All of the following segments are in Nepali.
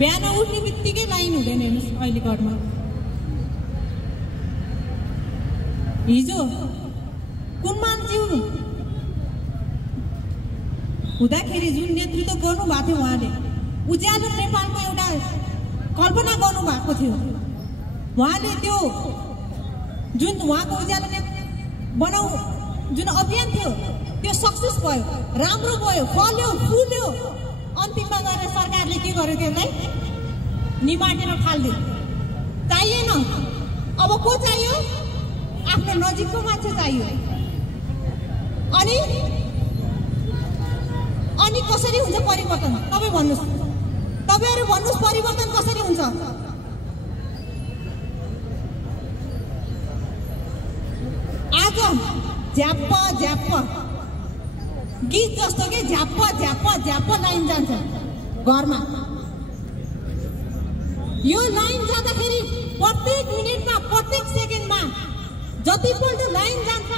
बिहान उठ्ने बित्तिकै लाइन हुँदैन हेर्नुहोस् अहिले घरमा। हिजो कुनमानज्यू हुँदाखेरि जुन नेतृत्व गर्नुभएको थियो उहाँले उज्यालो नेपालको एउटा कल्पना गर्नुभएको थियो। उहाँले त्यो जुन उहाँको उज्यालो बनाऊ जुन अभियान थियो त्यो सक्सेस भयो, राम्रो भयो, फल्यो, फुल्यो। अन्तिममा गएर सरकारले के गर्यो त्यसलाई निमाटेर फाल्दियो। चाहिएन। अब को चाहियो? आफ्नो नजिकको मान्छे चाहियो। अनि कसरी हुन्छ परिवर्तन? तपाईँ भन्नुहोस्, तपाईँहरू भन्नुहोस् परिवर्तन कसरी हुन्छ? आज झ्याप्प झ्याप्प गीत जस्तो के झ्याप्प झ्याप्प झ्याप्प लाइन जान्छ घरमा। यो लाइन जाँदाखेरि प्रत्येक मिनेटमा प्रत्येक सेकेन्डमा जतिपल्ट लाइन जान्छ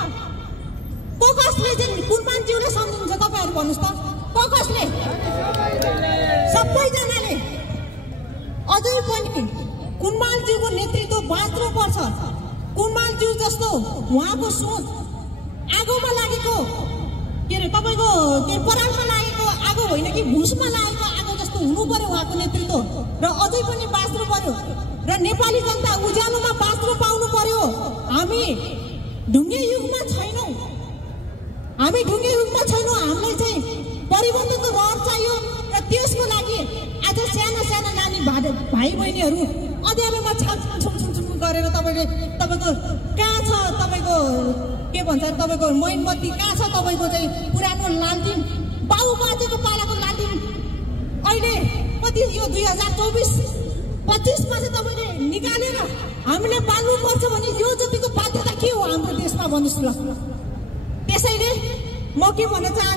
को कसले चाहिँ कुनमानज्यूले सम्झिन्छ? तपाईँहरू भन्नुहोस् त को कसले? सबैजनाले। अझै पनि कुनमानज्यूको नेतृत्व बाँच्नुपर्छ। कुनमानज्यू जस्तो उहाँको सोच आगोमा लागेको के अरे तपाईँको त्यो परालमा लागेको आगो होइन कि भुसमा लागेको आगो जस्तो हुनु पर्यो उहाँको नेतृत्व। र अझै पनि बाँच्नु पर्यो र नेपाली जनता उज्यालोमा बाँच्नु पाउनु पर्यो। हामी ढुङ्गे युगमा छैनौँ। हामीलाई चाहिँ परिवर्तनको रहर चाहियो। र त्यसको लागि आज साना साना नानी भाइ बहिनीहरू अँध्यारोमा छुम गरेर तपाईँको कहाँ छ तपाईँको के भन्छ तपाईँको मोमबत्ती कहाँ छ तपाईँको चाहिँ पुरानो लालटिन बाउ बाजेको पालाको लालटिन अहिले कति यो 2024-25मा चाहिँ तपाईँले निकालेर हामीले बाल्नुपर्छ भने यो जतिको बाध्यता के हो हाम्रो देशमा भन्नुहोस् ल। त्यसैले म के भन्न चाहन्छु